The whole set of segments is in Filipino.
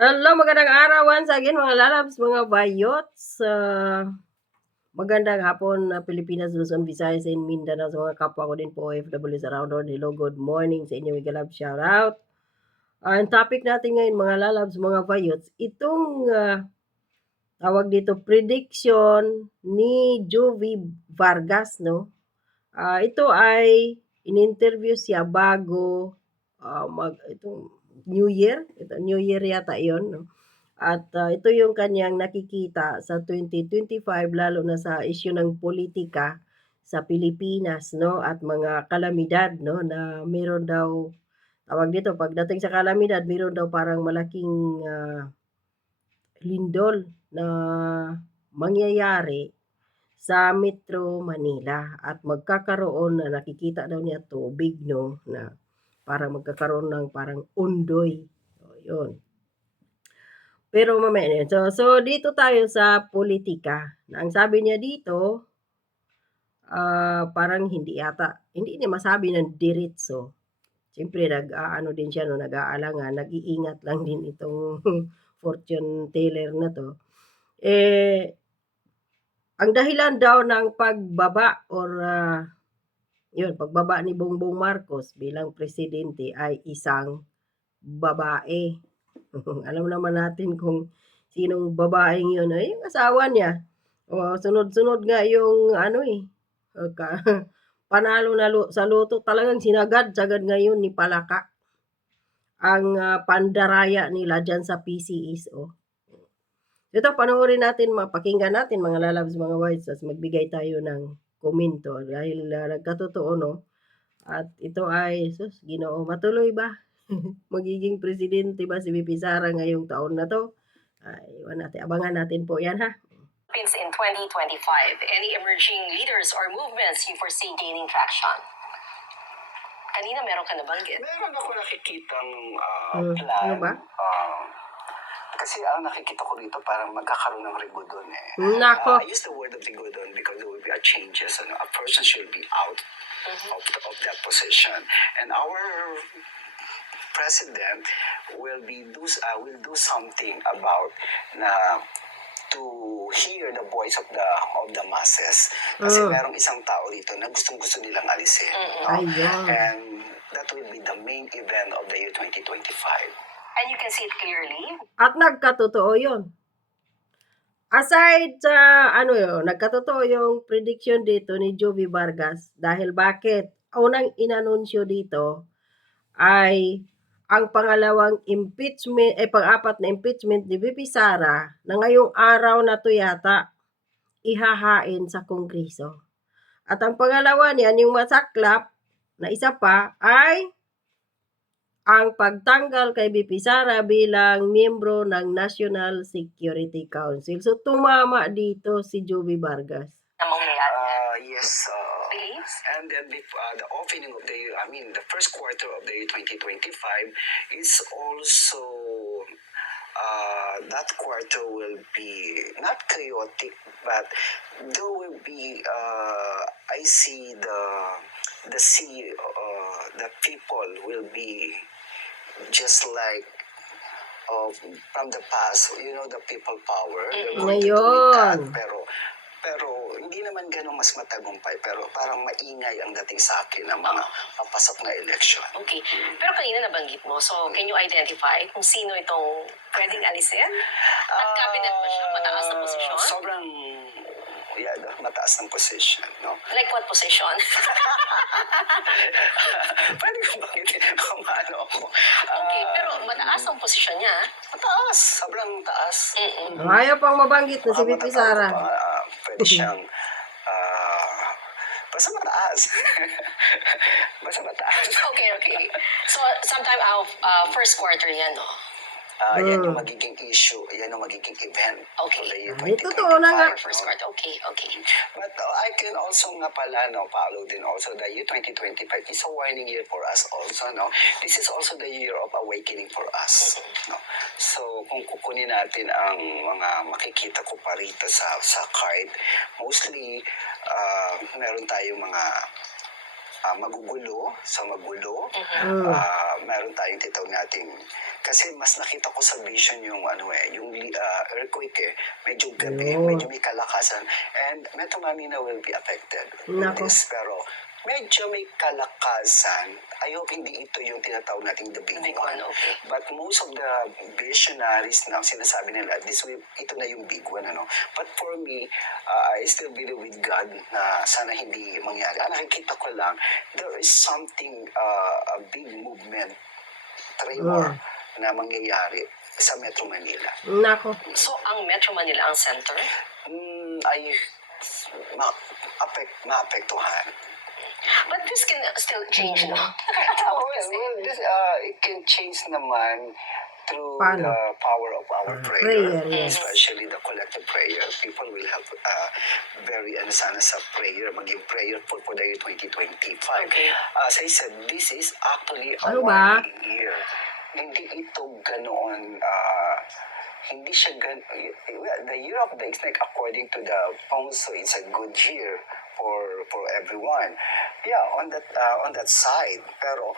Hello, magandang araw once again mga lalabs, mga bayots. Uh, magandang hapon na Pilipinas, Luzon, Visayas, and Mindanao sa mga kapwa ko din po OFWs around the. Hello, good morning sa inyo, mga love, shout out. Uh, ang topic natin ngayon mga lalabs, mga bayots, itong uh, tawag dito prediction ni Jovi Vargas, no? Uh, ito ay in-interview siya bago uh, mag itong New Year, ito New Year yata 'yon, no. At uh, ito yung kanyang nakikita sa 2025 lalo na sa issue ng politika sa Pilipinas, no, at mga kalamidad, no, na meron daw tawag dito pagdating sa kalamidad meron daw parang malaking uh, lindol na mangyayari sa Metro Manila. At magkakaroon na nakikita daw niya tubig no? Na para magkakaroon ng parang undoy. So, yun. Pero mamaya So, so, dito tayo sa politika. Na ang sabi niya dito, uh, parang hindi yata, hindi niya masabi ng diretso. Siyempre, nag-aano din siya, no, nag-aalangan, nag-iingat lang din itong fortune teller na to. Eh, ang dahilan daw ng pagbaba or uh, yun, pagbaba ni Bongbong Marcos bilang presidente ay isang babae. Alam naman natin kung sinong babaeng yun. Ay, yung asawa niya. O, sunod-sunod nga yung ano eh. panalo na sa luto. Talagang sinagad-sagad ngayon ni Palaka ang uh, pandaraya nila dyan sa PCSO. Ito, panoorin natin, mapakinggan natin mga lalabs, mga whites, as magbigay tayo ng komento dahil uh, nagkatotoo no. At ito ay sus, Ginoo, matuloy ba? Magiging presidente ba si VP Sara ngayong taon na to? Ay, iwan natin, abangan natin po 'yan ha. in 2025. Any emerging leaders or movements you foresee gaining traction? Kanina meron ka nabanggit. Meron ako nakikitang uh, Hmm, plan. ano ba? Uh, kasi ang nakikita ko rito parang magkakaroon ng rigodon eh. Nako. Uh, I use the word of rigodon because there will be a changes. Ano, a person should be out Mhm. of, of that position. And our president will be do uh, will do something about na to hear the voice of the of the masses kasi Mm. merong isang tao dito na gustong gusto nilang alisin Mm-mm. no? Ayun. and that will be the main event of the year 2025 And you can see it clearly. At nagkatotoo 'yon. Aside sa ano 'yon, nagkatotoo yung prediction dito ni Jovi Vargas dahil bakit? Unang inanunsyo dito ay ang pangalawang impeachment, eh pang-apat na impeachment ni VP Sara na ngayong araw na to yata ihahain sa Kongreso. At ang pangalawa niyan, yung masaklap na isa pa ay ang pagtanggal kay BP Sara bilang miyembro ng National Security Council. So tumama dito si Joey Vargas. Uh, yes uh, Please. and then bef- uh, the opening of the year I mean the first quarter of the year 2025 is also uh, that quarter will be not chaotic, but there will be. Uh, I see the the sea. Uh, the people will be just like of from the past. You know the people power. They're going to Ngayon. pero pero hindi naman ganun mas matagumpay pero parang maingay ang dating sa akin ng mga papasok na election. Okay. Pero kanina nabanggit mo. So, can you identify kung sino itong pwedeng alisin? At cabinet ba siya? Mataas na posisyon? Ah, Sobrang yeah, mataas ng position, no? Like what position? posisyon niya. Mataas, sobrang taas. Mm-mm. Ayaw pang mabanggit na si Ah, matatawag Sara. pa, ah, pwede siyang ah, basta mataas. basta mataas. Okay, okay. So, sometime out, uh, first quarter yan, no? Ah, yan yung magiging issue, yan yung magiging event Okay. year Ay, totoo na nga. 2025, First no? quarter. Okay, okay. But uh, I can also nga pala, no, follow din also the year 2025 is a warning year for us also, no? This is also the year of awakening for us, no? So, kung kukunin natin ang mga makikita ko pa rito sa, sa card, mostly, uh, meron tayong mga ah, magugulo, sa magulo. Mm. Ah, meron tayong titawag nating kasi mas nakita ko sa vision yung ano eh, yung ah, earthquake eh, medyo gabi, Yun. medyo may kalakasan and Metro Manila will be affected with Nako. this pero medyo may kalakasan. I hope hindi ito yung tinatawag nating the big, The big one. one, okay. But most of the visionaries na sinasabi nila, this will, ito na yung big one. Ano? But for me, uh, I still believe with God na sana hindi mangyari. Ang nakikita ko lang, there is something, uh, a big movement, tremor na mangyayari sa Metro Manila. Nako. So, ang Metro Manila ang center? Mm, ay ma-affect, maapektuhan. But this can still change, no? Oh, well, well, this, uh, it can change naman through Paano? the power of our prayer, prayer, yes. especially the collective prayer. People will have uh, very ano sana sa prayer, maging prayerful for the year 2025. Okay. As I said, this is actually a Ano ba? year. Hindi ito ganoon, uh, hindi siya gan the year of the snake according to the Pongso, it's a good year for for everyone. Yeah, on that uh, on that side. Pero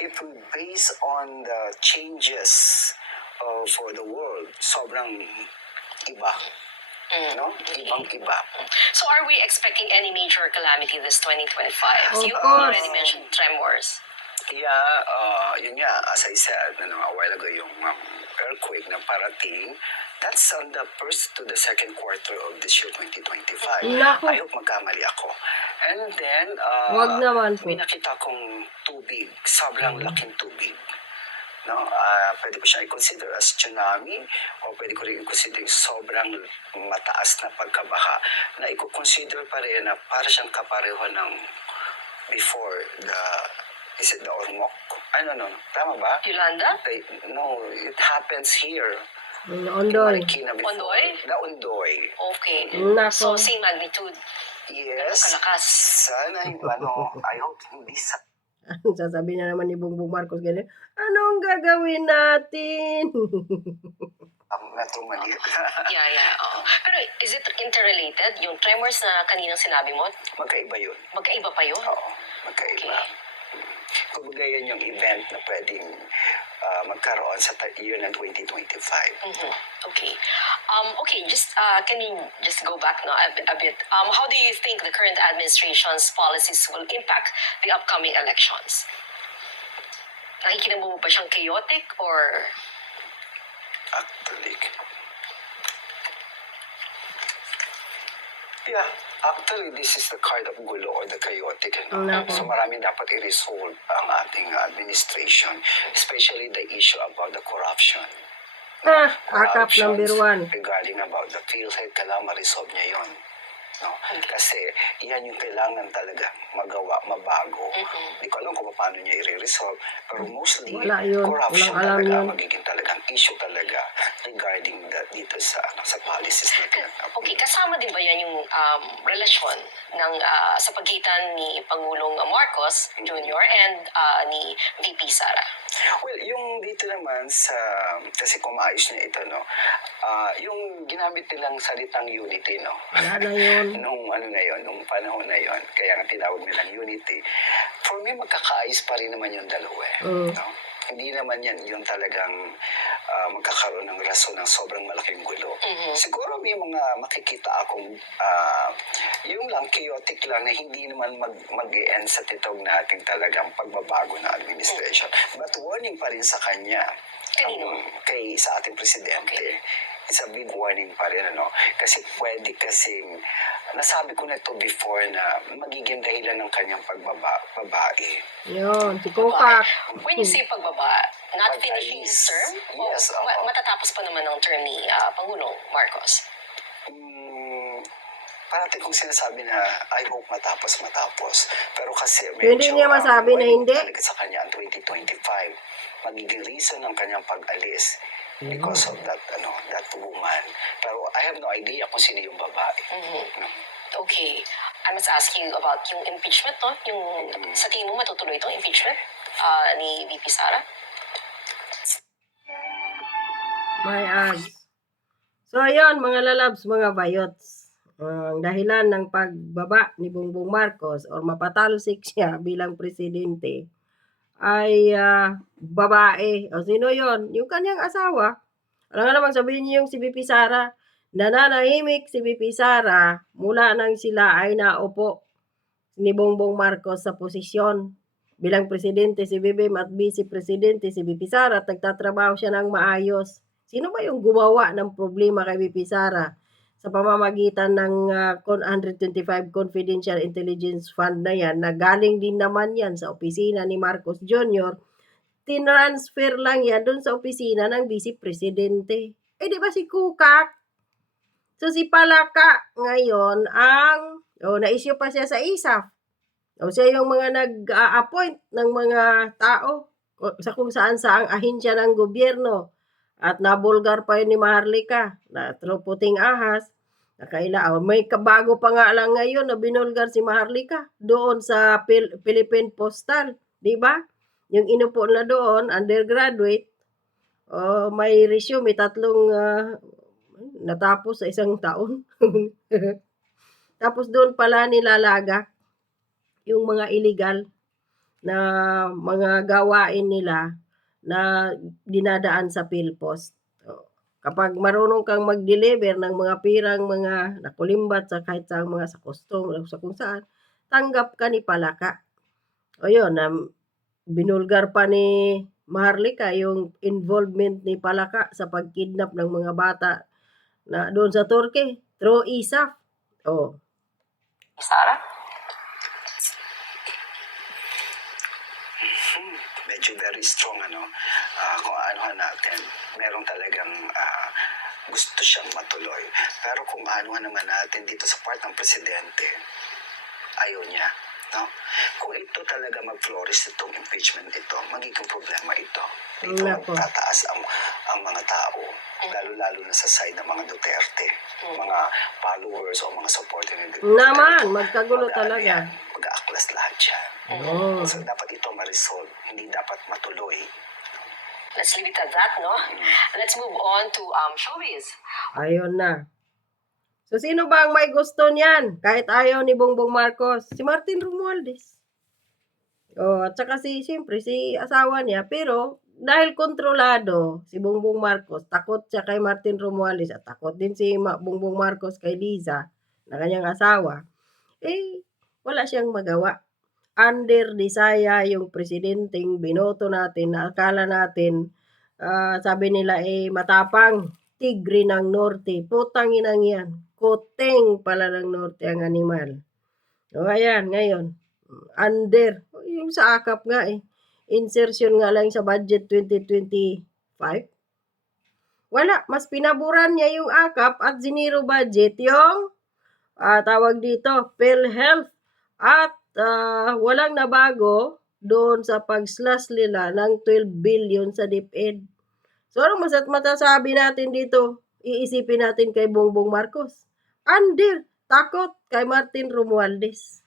if we base on the changes uh, for the world, sobrang iba. No? Ibang iba. So, are we expecting any major calamity this 2025? Of you already mentioned tremors. Yeah, uh, yun nga, as I said ano, a while ago, yung um, earthquake na parating, that's on the first to the second quarter of this year, 2025. Nako. I hope magkamali ako. And then, uh, Wag naman po. may nakita kong tubig, sobrang laking tubig. No, ah pwede ko siya i-consider as tsunami o pwede ko rin i-consider yung sobrang mataas na pagkabaha na i-consider pa rin na para siyang kapareho ng before the is it the Ormoc? No, no, no. Tama ba? Yolanda? They, no, it happens here. Ondoy. Marikina before. Ondoy? The Ondoy. Okay. Nako. So, same magnitude. Yes. Kalakas. Sana, ano, I hope hindi sa Sasabihin na naman ni Bongbong Marcos ganyan, anong gagawin natin? ang Manila. Yeah, yeah. oo. Pero is it interrelated? Yung tremors na kaninang sinabi mo, Magkaiba yun. magkaiba pa yun? Oo, magkaiba. Okay. Kumbaga yan yung event na pwedeng ah, magkaroon sa year ng 2025. Mhm. Okay. Um, okay, just uh, can you just go back now a, a bit? Um, how do you think the current administration's policies will impact the upcoming elections? Nakikita mo ba siyang chaotic or Actually. Yeah, actually, this is the card of gulo or the chaotic. Ano? Nako. So marami dapat i-resolve ang ating administration, especially the issue about the corruption. ah, akap number one. Regarding about the PhilHealth, kailangan ma-resolve niya yun. No? Kasi yan yung kailangan talaga magawa, mabago. Hindi ko alam kung paano niya i-resolve. Pero mostly, Wala yun. corruption Walang alam talaga yun. magiging talagang issue talaga regarding the, dito sa ano, sa policies na tinatawag. Okay, kasama din ba yan yung um, relasyon ng ah, sa pagitan ni Pangulong Marcos Jr. and ah, ni VP Sara? Well, yung dito naman sa, kasi kung maayos niya ito, no, ah, yung ginamit nilang salitang unity, no, Wala na yun. Nung ano na yon, nung panahon na yon, kaya nga tinawag nilang unity, for me, magkakaayos pa rin naman yung dalawa. eh, Mm. No? Hindi naman yan yung talagang ah, magkakaroon ng rason ng sobrang malaking gulo. Mhm. Siguro may mga makikita akong ah, yung lang chaotic lang na hindi naman mag, mag-end sa titog nating talagang pagbabago ng administration. But warning pa rin sa kanya. Kanino? ang- kay sa ating presidente. It's a big warning pa rin, ano? Kasi pwede kasing, nasabi ko na ito before na magiging dahilan ng kanyang pagbabae. Yun, si Babae. Kokak. When you say pagbaba, not Pag- finishing his term? Yes, O, ma- oo. matatapos pa naman ang term ni ah, Pangulong Marcos. Mm, parating kong sinasabi na I hope matapos matapos. Pero kasi Hindi niya um, masabi na warning hindi. Talaga sa kanya ang 2025. Magiging reason ng kanyang pag-alis because of that ano that woman. Pero I have no idea kung sino yung babae. Mhm. No? Okay. I must ask you about yung impeachment, no? Yung, sa tingin mo matutuloy itong impeachment ah, ni VP Sara? My ads. So, ayun, mga lalabs, mga bayots. ang dahilan ng pagbaba ni Bongbong Marcos or mapatalsik siya bilang presidente ay ah, babae. O sino yon? Yung kanyang asawa. Alam nga naman sabihin niyo yung si BP Sara. Nananahimik si BP Sara mula nang sila ay naupo ni Bongbong Marcos sa posisyon bilang presidente si BBM at vice presidente si BP Sara at nagtatrabaho siya ng maayos. Sino ba yung gumawa ng problema kay BP Sara sa pamamagitan ng ah, con 125 Confidential Intelligence Fund na yan na galing din naman yan sa opisina ni Marcos Jr. Tinransfer lang yan doon sa opisina ng vice presidente. Eh di ba si Kukak? So si Palaka ngayon ang oh, na-issue pa siya sa ISAF. O siya yung mga nag-appoint ng mga tao o sa kung saan saang ahensya ng gobyerno. At nabulgar pa yun ni Maharlika na through puting ahas. Nakaila, may kabago pa nga lang ngayon na binulgar si Maharlika doon sa Phil- Philippine Postal. Di ba? Yung inupo na doon, undergraduate, oh, may resume, tatlong ah, natapos sa isang taon. Tapos doon pala nilalaga yung mga illegal na mga gawain nila na dinadaan sa PhilPost. Kapag marunong kang mag-deliver ng mga pirang mga nakulimbat sa kahit sa mga sa custom o sa kung saan, tanggap ka ni Palaka. O yun, na binulgar pa ni Maharlika yung involvement ni Palaka sa pagkidnap ng mga bata na doon sa Turkey through ISAF. Oh, Sara? Very strong ano Ah, kung ano natin. Merong talagang ah, gusto siyang matuloy. Pero kung ano naman natin dito sa part ng presidente ayaw niya no? Kung ito talaga mag-flourish itong impeachment ito magiging problema ito. Dito tataas ang, ang mga tao lalo-lalo na sa side ng mga Duterte mga followers o mga supporter ni Duterte. Naman, magkagulo Mag-ano talaga. Oh. So, dapat ito ma-resolve, hindi dapat matuloy. Let's leave it at that, no? Let's move on to um, showbiz. Ayun na. So, sino ba ang may gusto niyan? Kahit ayaw ni Bongbong Marcos. Si Martin Romualdez. O, at saka si, siyempre, si asawa niya. Pero, dahil kontrolado si Bongbong Marcos, takot siya kay Martin Romualdez at takot din si Ma- Bongbong Marcos kay Liza, na kanyang asawa, eh, wala siyang magawa. Under desaya yung presidenteng binoto natin na akala natin ah, sabi nila eh matapang tigre ng norte. Putang inang yan. Koteng pala ng norte ang animal. O ayan ngayon. Under. Yung sa akap nga eh. Insertion nga lang sa budget 2025 wala. Mas pinaburan niya yung akap at ziniro budget yung ah, tawag dito PhilHealth at ah, walang nabago doon sa pag-slash nila ng 12 billion sa DepEd. So, ano mas matasabi natin dito? Iisipin natin kay Bongbong Marcos. Under, takot kay Martin Romualdez.